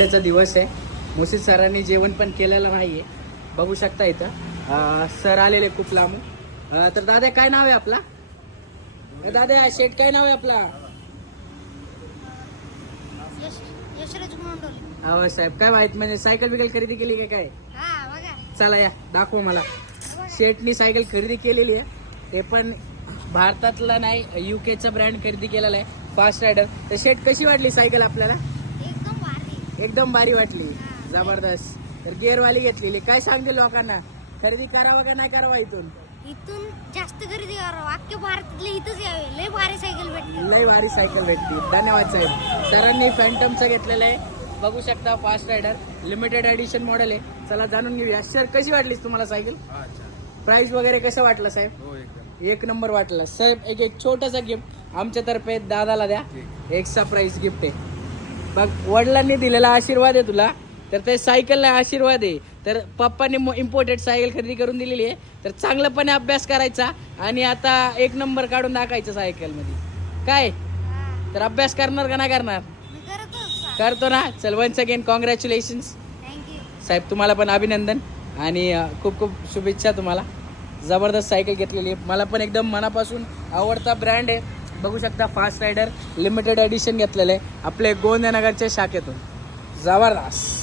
त्याचा दिवस आहे. मुर्शिद सरांनी जेवण पण केलेलं नाहीये, बघू शकता इथं सर आलेले खूप लांबून. तर दादा काय नाव आहे आपला? दादा शेठ काय नाव आहे आपला? अहो साहेब काय माहित, म्हणजे सायकल बिकल खरेदी केली का काय? चला या दाखवा मला. शेठनी सायकल खरेदी केलेली आहे, ते पण भारतातला नाही युकेचा ब्रँड खरेदी केलेला आहे, फास्ट रायडर. तर शेठ कशी वाटली सायकल आपल्याला? एकदम भारी वाटली, जबरदस्त. तर गेअरवाली घेतलेली. काय सांगते लोकांना, खरेदी करावं का नाही करावं? इथून जास्त खरेदी करावं, अख्ख्या भारतातले इथंच यावे. लय भारी सायकल भेटते, लय भारी सायकल भेटते. धन्यवाद साहेब. सरांनी फॅन्टमचं घेतलेलं आहे, बघू शकता. Fast rider limited edition model आहे. चला जाणून घेऊया. सर कशी वाटलीस तुम्हाला सायकल? प्राइस वगैरे कसं वाटलं साहेब? एक नंबर वाटलं साहेब. एक छोटासा गिफ्ट आमच्यातर्फे दादाला द्या, एक सरप्राईज गिफ्ट आहे बघ. वडिलांनी दिलेला आशीर्वाद आहे तुला, तर ते सायकलला आशीर्वाद आहे. तर पप्पांनी इम्पोर्टेड सायकल खरेदी करून दिलेली आहे, तर चांगलंपणे अभ्यास करायचा आणि आता एक नंबर काढून दाखवायचा सायकलमध्ये. काय तर अभ्यास करणार का नाही करणार? करतो ना. चल वन्स अगेन कॉंग्रॅच्युलेशन्स साहेब, तुम्हाला पण अभिनंदन आणि खूप खूप शुभेच्छा तुम्हाला. जबरदस्त सायकल घेतलेली आहे, मला पण एकदम मनापासून आवडता ब्रँड आहे. बघू शकता फास्ट रायडर लिमिटेड एडिशन घेतलेलं आहे आपले गोंदियानगरच्या शाखेतून. जबरदस्त.